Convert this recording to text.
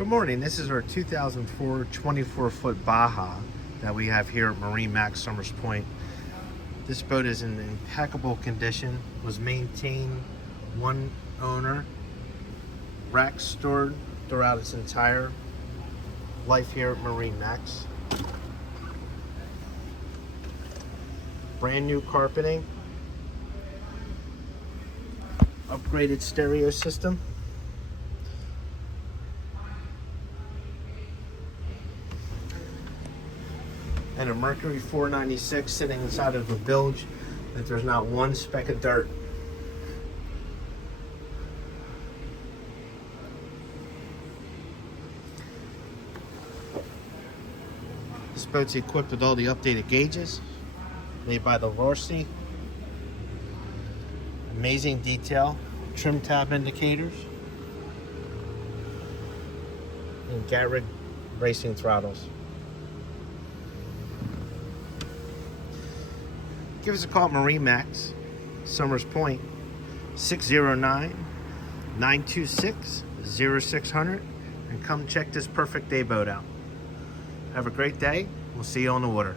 Good morning. This is our 2004 24-foot Baja that we have here at MarineMax Somers Point. This boat is in impeccable condition, was maintained one owner, rack stored throughout its entire life here at MarineMax. Brand new carpeting, upgraded stereo system, and a Mercury 496 sitting inside of a bilge that there's not one speck of dirt. This boat's equipped with all the updated gauges made by the Lorcy. Amazing detail, trim tab indicators, and Garrett racing throttles. Give us a call at MarineMax Somers Point, 609-926-0600, and come check this perfect day boat out. Have a great day. We'll see you on the water.